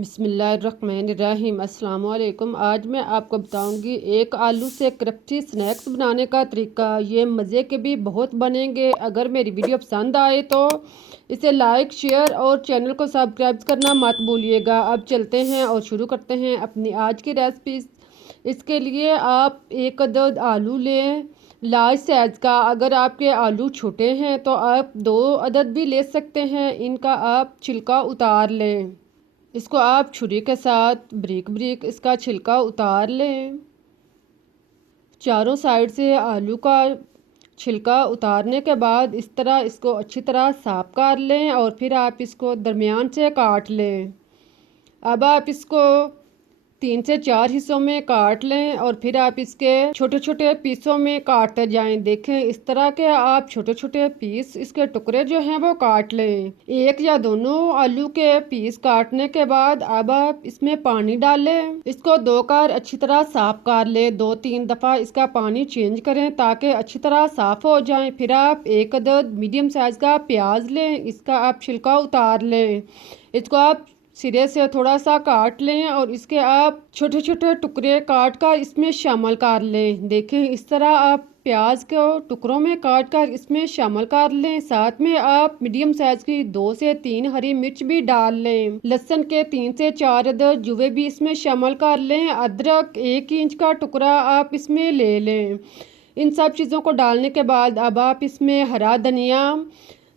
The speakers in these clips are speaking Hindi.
बिस्मिल्लाहिर्रहमानिर्रहीम। अस्सलाम वालेकुम। आज मैं आपको बताऊंगी एक आलू से क्रिस्पी स्नैक्स बनाने का तरीका। ये मज़े के भी बहुत बनेंगे। अगर मेरी वीडियो पसंद आए तो इसे लाइक शेयर और चैनल को सब्सक्राइब करना मत भूलिएगा। अब चलते हैं और शुरू करते हैं अपनी आज की रेसिपी। इसके लिए आप एक अदद आलू लें लार्ज साइज़ का। अगर आपके आलू छोटे हैं तो आप 2 अदद भी ले सकते हैं। इनका आप छिलका उतार लें। इसको आप छुरी के साथ ब्रिक ब्रिक इसका छिलका उतार लें। चारों साइड से आलू का छिलका उतारने के बाद इस तरह इसको अच्छी तरह साफ कर लें और फिर आप इसको दरमियान से काट लें। अब आप इसको 3 से 4 हिस्सों में काट लें और फिर आप इसके छोटे छोटे पीसों में काटते जाएं। देखें इस तरह के आप छोटे छोटे पीस इसके टुकड़े जो हैं वो काट लें। एक या दोनों आलू के पीस काटने के बाद अब आप इसमें पानी डालें। इसको धोकर अच्छी तरह साफ कर लें। 2-3 दफ़ा इसका पानी चेंज करें ताकि अच्छी तरह साफ हो जाए। फिर आप एक अदद मीडियम साइज़ का प्याज लें। इसका आप छिलका उतार लें। इसको आप सिरे से थोड़ा सा काट लें और इसके आप छोटे छोटे टुकड़े काट कर इसमें शामिल कर लें। देखें इस तरह आप प्याज को टुकड़ों में काट कर इसमें शामिल कर लें। साथ में आप मीडियम साइज की 2 से 3 हरी मिर्च भी डाल लें। लहसुन के 3 से 4 अदद जुवे भी इसमें शामिल कर लें। अदरक 1 इंच का टुकड़ा आप इसमें ले लें। इन सब चीज़ों को डालने के बाद अब आप इसमें हरा धनिया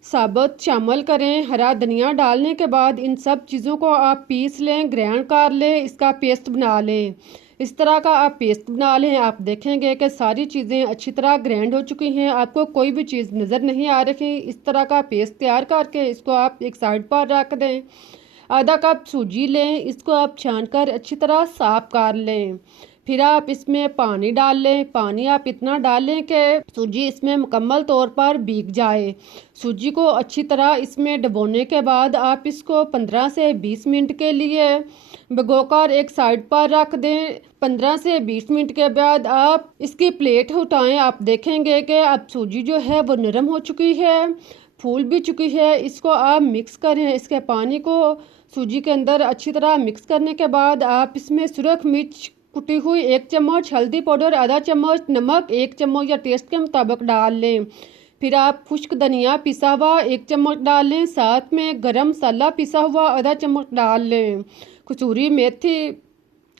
साबुत शामिल करें। हरा धनिया डालने के बाद इन सब चीज़ों को आप पीस लें, ग्राइंड कर लें, इसका पेस्ट बना लें। इस तरह का आप पेस्ट बना लें। आप देखेंगे कि सारी चीज़ें अच्छी तरह ग्राइंड हो चुकी हैं, आपको कोई भी चीज़ नज़र नहीं आ रही। इस तरह का पेस्ट तैयार करके इसको आप एक साइड पर रख दें। आधा कप सूजी लें, इसको आप छान कर अच्छी तरह साफ कर लें। फिर आप इसमें पानी डाल लें। पानी आप इतना डालें कि सूजी इसमें मुकम्मल तौर पर भीग जाए। सूजी को अच्छी तरह इसमें डुबोने के बाद आप इसको 15 से 20 मिनट के लिए भिगोकर एक साइड पर रख दें। 15 से 20 मिनट के बाद आप इसकी प्लेट उठाएं। आप देखेंगे कि अब सूजी जो है वो नरम हो चुकी है, फूल भी चुकी है। इसको आप मिक्स करें। इसके पानी को सूजी के अंदर अच्छी तरह मिक्स करने के बाद आप इसमें सुरख मिर्च कुटी हुई 1 चम्मच, हल्दी पाउडर आधा चम्मच, नमक 1 चम्मच या टेस्ट के मुताबिक डाल लें। फिर आप खुश्क धनिया पिसा हुआ 1 चम्मच डाल लें। साथ में गरम मसाला पिसा हुआ आधा चम्मच डाल लें। कसूरी मेथी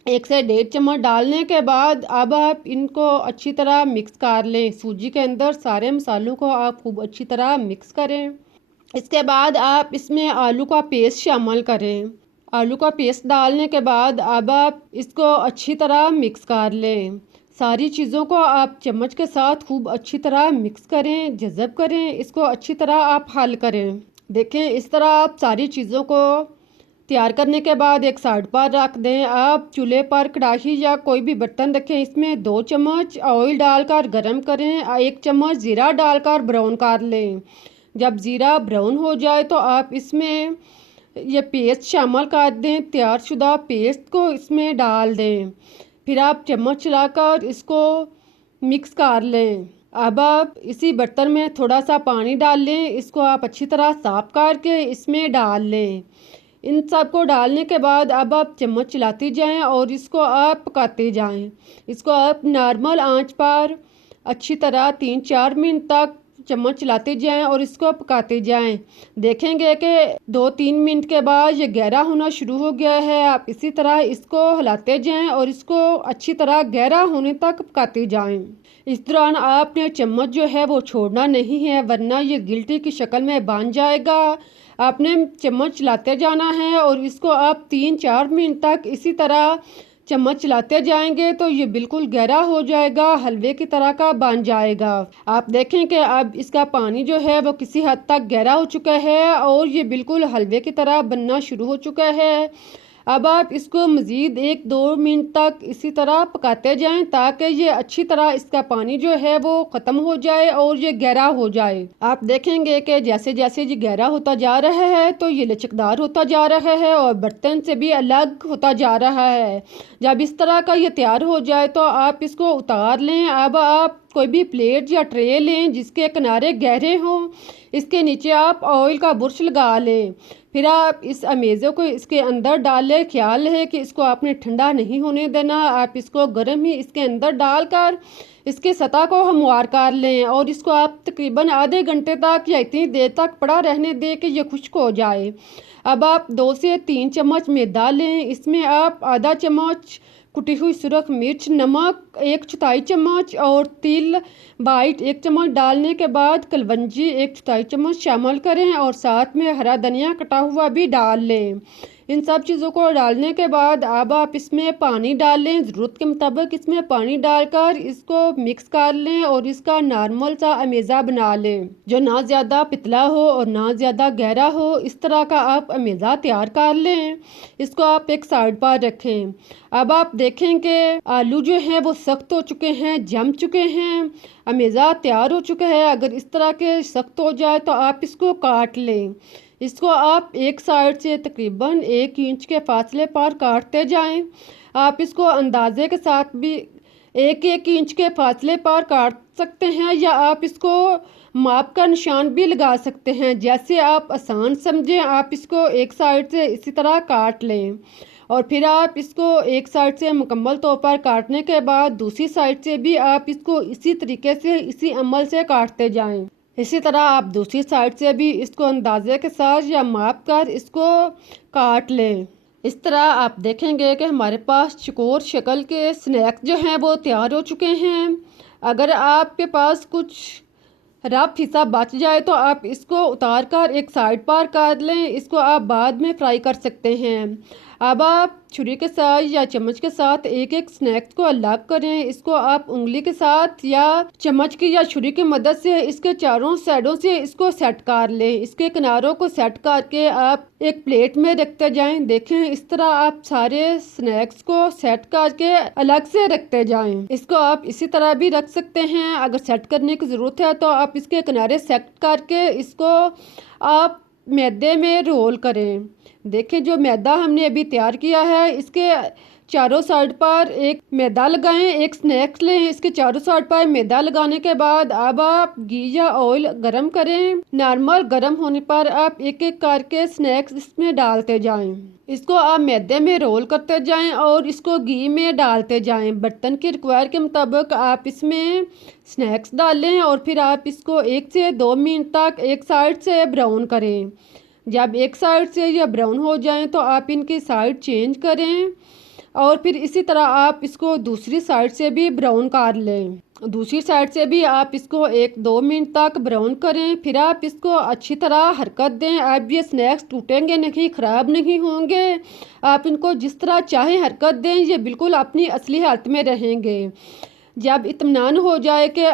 1 से 1.5 चम्मच डालने के बाद अब आप इनको अच्छी तरह मिक्स कर लें। सूजी के अंदर सारे मसालों को आप खूब अच्छी तरह मिक्स करें। इसके बाद आप इसमें आलू का पेस्ट शामिल करें। आलू का पेस्ट डालने के बाद अब आप इसको अच्छी तरह मिक्स कर लें। सारी चीज़ों को आप चम्मच के साथ खूब अच्छी तरह मिक्स करें, जज़ब करें। इसको अच्छी तरह आप हल करें। देखें इस तरह आप सारी चीज़ों को तैयार करने के बाद एक साइड पर रख दें। आप चूल्हे पर कढ़ाई या कोई भी बर्तन रखें। इसमें 2 चम्मच ऑयल डालकर गरम करें। 1 चम्मच ज़ीरा डालकर ब्राउन कर लें। जब ज़ीरा ब्राउन हो जाए तो आप इसमें ये पेस्ट शामिल कर दें। तैयारशुदा पेस्ट को इसमें डाल दें। फिर आप चम्मच चलाकर इसको मिक्स कर लें। अब आप इसी बर्तन में थोड़ा सा पानी डाल लें। इसको आप अच्छी तरह साफ करके इसमें डाल लें। इन सब को डालने के बाद अब आप चम्मच चलाती जाएं और इसको आप पकाते जाएं। इसको आप नॉर्मल आंच पर अच्छी तरह 3-4 मिनट तक चम्मच चलाते जाएं और इसको पकाते जाएं। देखेंगे कि 2-3 मिनट के बाद ये गहरा होना शुरू हो गया है। आप इसी तरह इसको हिलाते जाएं और इसको अच्छी तरह गहरा होने तक पकाते जाएं। इस दौरान आपने चम्मच जो है वो छोड़ना नहीं है, वरना ये गिल्टी की शक्ल में बन जाएगा। आपने चम्मच चलाते जाना है और इसको आप 3-4 मिनट तक इसी तरह चम्मच चलाते जाएंगे तो ये बिल्कुल गहरा हो जाएगा, हलवे की तरह का बन जाएगा। आप देखें कि अब इसका पानी जो है वो किसी हद तक गहरा हो चुका है और ये बिल्कुल हलवे की तरह बनना शुरू हो चुका है। अब आप इसको मज़ीद 1-2 मिनट तक इसी तरह पकाते जाएं ताकि ये अच्छी तरह इसका पानी जो है वो ख़त्म हो जाए और ये गहरा हो जाए। आप देखेंगे कि जैसे जैसे ये गहरा होता जा रहा है तो ये लचकदार होता जा रहा है और बर्तन से भी अलग होता जा रहा है। जब इस तरह का ये तैयार हो जाए तो आप इसको उतार लें। अब आप कोई भी प्लेट या ट्रे लें जिसके किनारे गहरे हों। इसके नीचे आप ऑयल का बुर्श लगा लें। फिर आप इस अमेज़े को इसके अंदर डाल लें। ख्याल है कि इसको आपने ठंडा नहीं होने देना, आप इसको गर्म ही इसके अंदर डालकर इसके सतह को हमवार कर लें और इसको आप तकरीबन आधे घंटे तक या इतनी देर तक पड़ा रहने दें कि ये खुश्क हो जाए। अब आप 2 से 3 चम्मच मैदा लें, इसमें आप आधा चम्मच कुटी हुई सुरख मिर्च, नमक 1/4 चम्मच और तिल बाइट 1 चम्मच डालने के बाद कलवंजी 1/4 चम्मच शामिल करें और साथ में हरा धनिया कटा हुआ भी डाल लें। इन सब चीज़ों को डालने के बाद अब आप इसमें पानी डाल लें, ज़रूरत के मुताबिक इसमें पानी डालकर इसको मिक्स कर लें और इसका नॉर्मल सा अमेज़ा बना लें, जो ना ज़्यादा पतला हो और ना ज़्यादा गहरा हो। इस तरह का आप अमेज़ा तैयार कर लें। इसको आप एक साइड पर रखें। अब आप देखें कि आलू जो हैं वो सख्त हो चुके हैं, जम चुके हैं, अमेज़ा तैयार हो चुका है। अगर इस तरह के सख्त हो जाए तो आप इसको काट लें। इसको आप एक साइड से तकरीबन 1 इंच के फासले पर काटते जाएं। आप इसको अंदाजे के साथ भी 1-1 इंच के फासले पर काट सकते हैं या आप इसको माप का निशान भी लगा सकते हैं, जैसे आप आसान समझें। आप इसको एक साइड से इसी तरह काट लें और फिर आप इसको एक साइड से मुकम्मल तौर पर काटने के बाद दूसरी साइड से भी आप इसको इसी तरीके से इसी अमल से काटते जाएं। इसी तरह आप दूसरी साइड से भी इसको अंदाजे के साथ या माप कर इसको काट लें। इस तरह आप देखेंगे कि हमारे पास चकोर शक्ल के स्नैक्स जो हैं वो तैयार हो चुके हैं। अगर आपके पास कुछ रफ हिस्सा बच जाए तो आप इसको उतार कर एक साइड पर कर लें, इसको आप बाद में फ्राई कर सकते हैं। अब आप छुरी के साथ या चम्मच के साथ एक एक स्नैक्स को अलग करें। इसको आप उंगली के साथ या चम्मच की या छुरी की मदद से इसके चारों साइडों से इसको सेट कर लें। इसके किनारों को सेट करके आप एक प्लेट में रखते जाएं। देखें, इस तरह आप सारे स्नैक्स को सेट करके अलग से रखते जाएं। इसको आप इसी तरह भी रख सकते हैं। अगर सेट करने की ज़रूरत है तो आप इसके किनारे सेट करके इसको आप मैदे में रोल करें। देखें, जो मैदा हमने अभी तैयार किया है इसके चारों साइड पर एक मैदा लगाएं। एक स्नैक्स लें, इसके चारों साइड पर मैदा लगाने के बाद अब आप घी या ऑयल गरम करें। नॉर्मल गरम होने पर आप एक एक करके स्नैक्स इसमें डालते जाएं। इसको आप मैदे में रोल करते जाएं और इसको घी में डालते जाएं। बर्तन की रिक्वायर के मुताबिक आप इसमें स्नैक्स डालें और फिर आप इसको 1 से 2 मिनट तक एक साइड से ब्राउन करें। जब एक साइड से या ब्राउन हो जाएं तो आप इनकी साइड चेंज करें और फिर इसी तरह आप इसको दूसरी साइड से भी ब्राउन कर लें। दूसरी साइड से भी आप इसको 1-2 मिनट तक ब्राउन करें। फिर आप इसको अच्छी तरह हरकत दें। अब ये स्नैक्स टूटेंगे नहीं, ख़राब नहीं होंगे। आप इनको जिस तरह चाहें हरकत दें, ये बिल्कुल अपनी असली हालत में रहेंगे। जब इत्मीनान हो जाए कि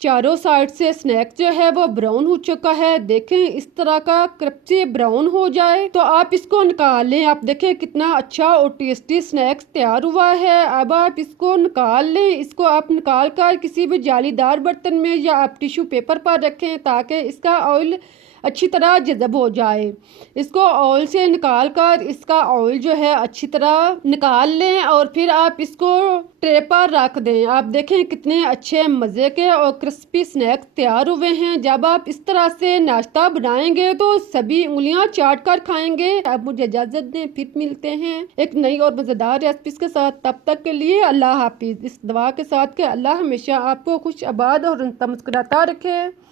चारों साइड से स्नैक्स जो है वो ब्राउन हो चुका है, देखें इस तरह का क्रिस्पी ब्राउन हो जाए तो आप इसको निकाल लें। आप देखें कितना अच्छा और टेस्टी स्नैक्स तैयार हुआ है। अब आप इसको निकाल लें। इसको आप निकाल कर किसी भी जालीदार बर्तन में या आप टिश्यू पेपर पर रखें ताकि इसका ऑयल अच्छी तरह जज़ब हो जाए। इसको ऑयल से निकाल कर इसका ऑयल जो है अच्छी तरह निकाल लें और फिर आप इसको ट्रे पर रख दें। आप देखें कितने अच्छे मज़े के और क्रिस्पी स्नैक्स तैयार हुए हैं। जब आप इस तरह से नाश्ता बनाएंगे तो सभी उंगलियां चाट कर खाएंगे। अब मुझे इजाज़त दें, फिर मिलते हैं एक नई और मज़ेदार रेसिपी के साथ। तब तक के लिए अल्लाह हाफिज़। इस दुआ के साथ कि अल्लाह हमेशा आपको खुश आबाद और मुस्कुराता रखे।